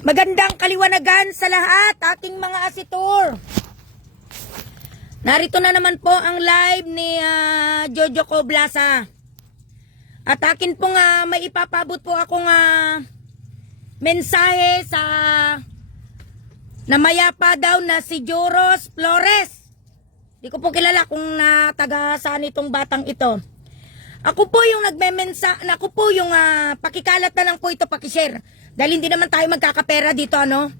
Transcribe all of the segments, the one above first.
Magandang kaliwanagan sa lahat, aking mga asitor. Narito na naman po ang live ni Jojo Coblasa. At akin pong may ipapabot po akong mensahe sa namayapa daw na si Joros Flores. Di ko po kilala kung taga saan itong batang ito. Ako po yung ako po yung pakikalat na lang po ito, pakishare. Dahil hindi naman tayo magkakapera dito, ano?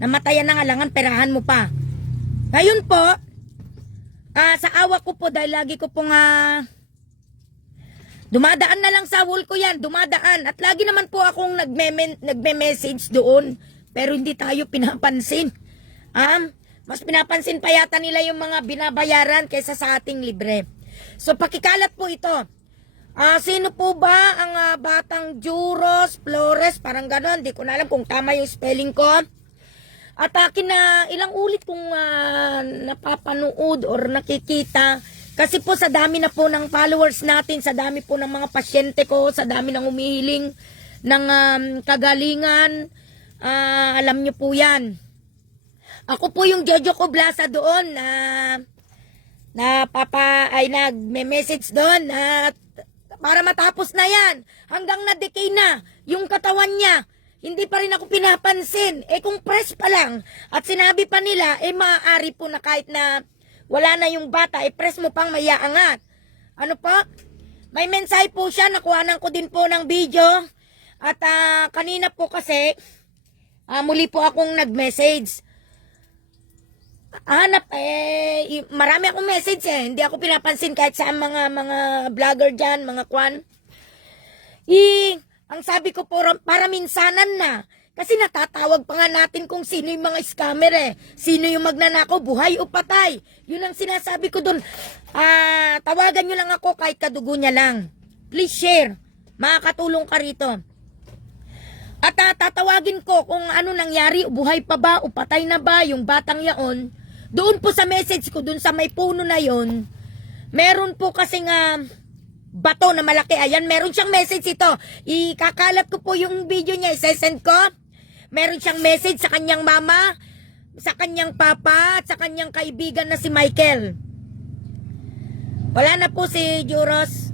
Namatayan na nga langan, perahan mo pa. Ngayon po, sa awa ko po, dahil lagi ko pong dumadaan na lang sa wall ko yan, dumadaan. At lagi naman po akong nagme-message doon, pero hindi tayo pinapansin. Mas pinapansin pa yata nila yung mga binabayaran kaysa sa ating libre. So, pakikalat po ito. Sino po ba ang batang Joros Flores? Parang gano'n. Di ko na alam kung tama yung spelling ko. At akin na ilang ulit kong napapanood or nakikita. Kasi po sa dami na po ng followers natin, sa dami po ng mga pasyente ko, sa dami ng umihiling ng kagalingan. Alam nyo po yan. Ako po yung Jojo Coblasa doon nagme-message doon at para matapos na yan, hanggang na-decay na yung katawan niya, hindi pa rin ako pinapansin. Kung press pa lang, at sinabi pa nila, maaari po na kahit na wala na yung bata, press mo pang mayaangat. Ano po? May mensahe po siya, nakuhanan ko din po ng video. At kanina mga muli po akong nag-message. Marami akong message hindi ako pinapansin kahit sa mga vlogger dyan, mga kwan. Ang sabi ko po, para minsanan na. Kasi natatawag pa nga natin kung sino yung mga scammer Sino yung magnanakaw, buhay o patay. Yun ang sinasabi ko dun. Tawagan nyo lang ako kahit kadugo niya lang. Please share. Makakatulong ka rito. At tatawagin ko kung ano nangyari, buhay pa ba o patay na ba yung batang yaon. Doon po sa message ko, doon sa may puno na yon, meron po kasing bato na malaki. Ayan, meron siyang message ito. Ikakalat ko po yung video niya, isesend ko. Meron siyang message sa kanyang mama, sa kanyang papa, at sa kanyang kaibigan na si Michael. Wala na po si Joros.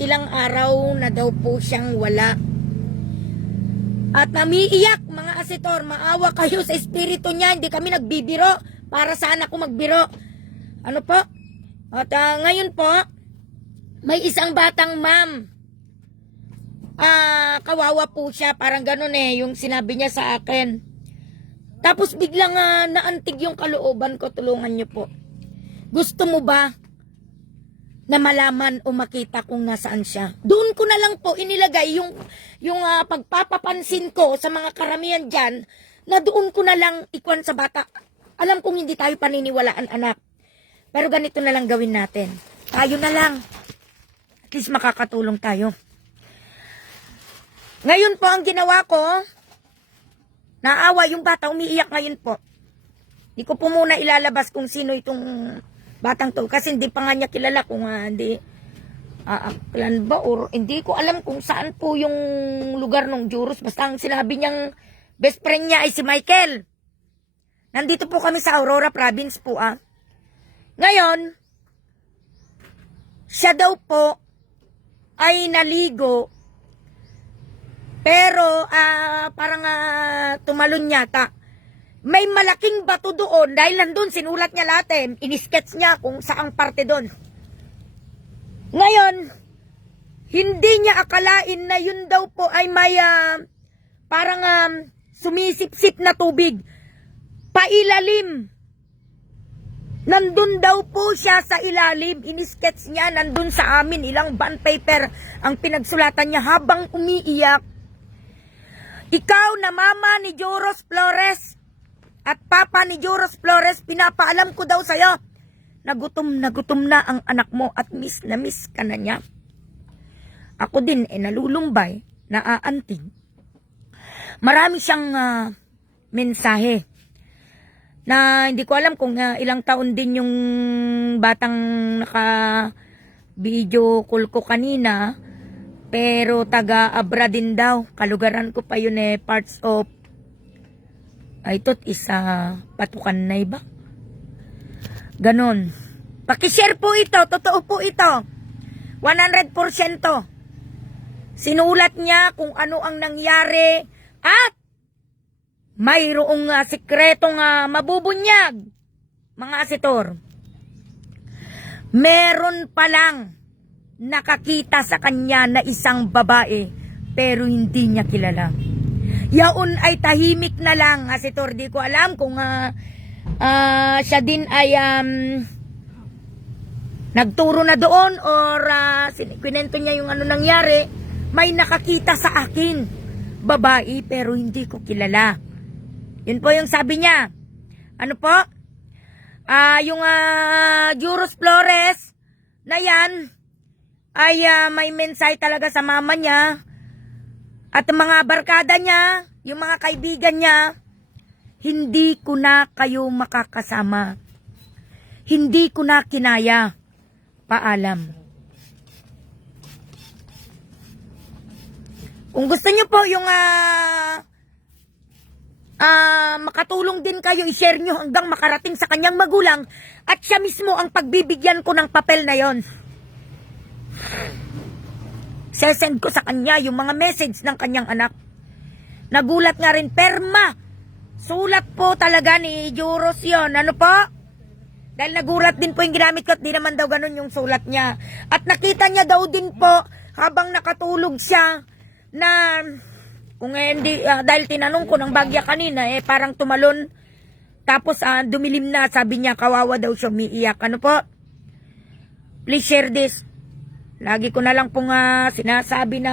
Ilang araw na daw po siyang wala. At namiiyak, mga asitor, maawa kayo sa espiritu niya. Hindi kami nagbibiro para saan ako magbiro. Ano po? At ngayon po, may isang batang ma'am. Kawawa po siya. Parang ganun yung sinabi niya sa akin. Tapos biglang naantig yung kalooban ko. Tulungan niyo po. Gusto mo ba na malaman o makita kung nasaan siya? Doon ko na lang po inilagay yung pagpapapansin ko sa mga karamihan dyan, na doon ko na lang ikwan sa bata. Alam kong hindi tayo paniniwalaan, anak. Pero ganito na lang gawin natin. Tayo na lang. At least makakatulong tayo. Ngayon po ang ginawa ko, naawa yung bata, umiiyak ngayon po. Di ko po muna ilalabas kung sino itong batang to, kasi hindi pa nga niya kilala kung hindi clan ba or hindi ko alam kung saan po yung lugar ng Joros. Basta ang sinabi niyang best friend niya ay si Michael. Nandito po kami sa Aurora Province po Ngayon, siya daw po ay naligo, pero parang tumalon yata. May malaking bato doon dahil nandun, sinulat niya lahat inisketch niya kung saang parte doon. Ngayon, hindi niya akalain na yun daw po ay may parang sumisipsip na tubig. Pailalim. Nandun daw po siya sa ilalim. Inisketch niya, nandun sa amin. Ilang bond paper ang pinagsulatan niya habang umiiyak. Ikaw na mama ni Joros Flores at papa ni Joros Flores, pinapaalam ko daw sa'yo na gutom na ang anak mo at miss na miss ka na niya. Ako din nalulumbay, naaantig. Marami siyang mensahe na hindi ko alam kung ilang taon din yung batang naka video call ko kanina. Pero taga-abra din daw. Kalugaran ko pa yun eh. Parts of... Ay, ito't isa patukan na iba. Ganon. Pakishare po ito. Totoo po ito. 100%. Sinulat niya kung ano ang nangyari. At mayroong sikretong mabubunyag. Mga asitor. Meron palang nakakita sa kanya na isang babae pero hindi niya kilala. Yaon ay tahimik na lang, asitor. Di ko alam kung siya din ay nagturo na doon or kwento niya yung ano nangyari. May nakakita sa akin babae pero hindi ko kilala. Yun po yung sabi niya. Ano po? Yung Juros Flores na yan ay may mensahe talaga sa mama niya at mga barkada niya, yung mga kaibigan niya. Hindi ko na kayo makakasama. Hindi ko na kinaya. Paalam. Kung gusto niyo po yung makatulong din kayo, i-share nyo hanggang makarating sa kanyang magulang at siya mismo ang pagbibigyan ko ng papel na yon. Sesend ko sa kanya yung mga message ng kanyang anak. Nagulat nga rin, perma. Sulat po talaga ni Juros yon. Ano po? Dahil nagulat din po yung ginamit ko at di naman daw ganun yung sulat niya. At nakita niya daw din po habang nakatulog siya na kung hindi, dahil tinanong ko ng bagya kanina, parang tumalon. Tapos dumilim na, sabi niya, kawawa daw siya, umiiyak. Ano po? Please share this. Lagi ko na lang pong sinasabi na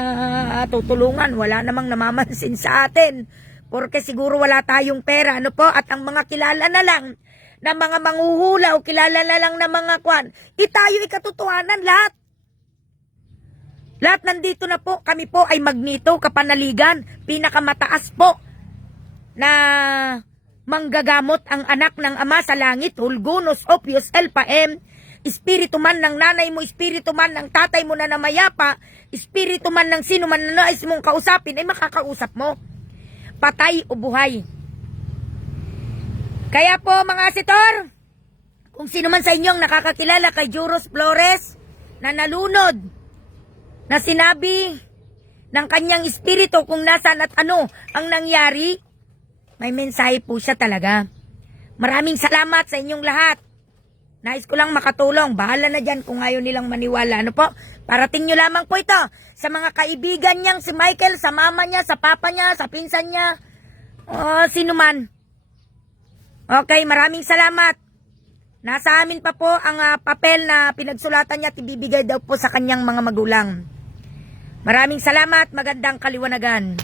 tutulungan. Wala namang namamansin sa atin. Porque siguro wala tayong pera. Ano po? At ang mga kilala na lang na mga manghuhula o kilala na lang na mga kwan. Tayo ikatotohanan lahat. Lahat nandito na po. Kami po ay Magnito, Kapanaligan. Pinakamataas po na manggagamot ang anak ng Ama sa langit. Hulgunos, Ophios, Alpha M. Espiritu man ng nanay mo, espiritu man ng tatay mo na namayapa, espiritu man ng sino man na nais mong kausapin, ay makakausap mo. Patay o buhay. Kaya po mga asitor, kung sino man sa inyong nakakakilala kay Juros Flores na nalunod, na sinabi ng kanyang espiritu kung nasaan at ano ang nangyari, may mensahe po siya talaga. Maraming salamat sa inyong lahat. Nais ko lang makatulong. Bahala na dyan kung ayaw nilang maniwala. Ano po? Parating nyo lamang po ito sa mga kaibigan niyang si Michael, sa mama niya, sa papa niya, sa pinsan niya, sino man. Okay, maraming salamat. Nasa amin pa po ang papel na pinagsulatan niya at ibibigay daw po sa kanyang mga magulang. Maraming salamat. Magandang kaliwanagan.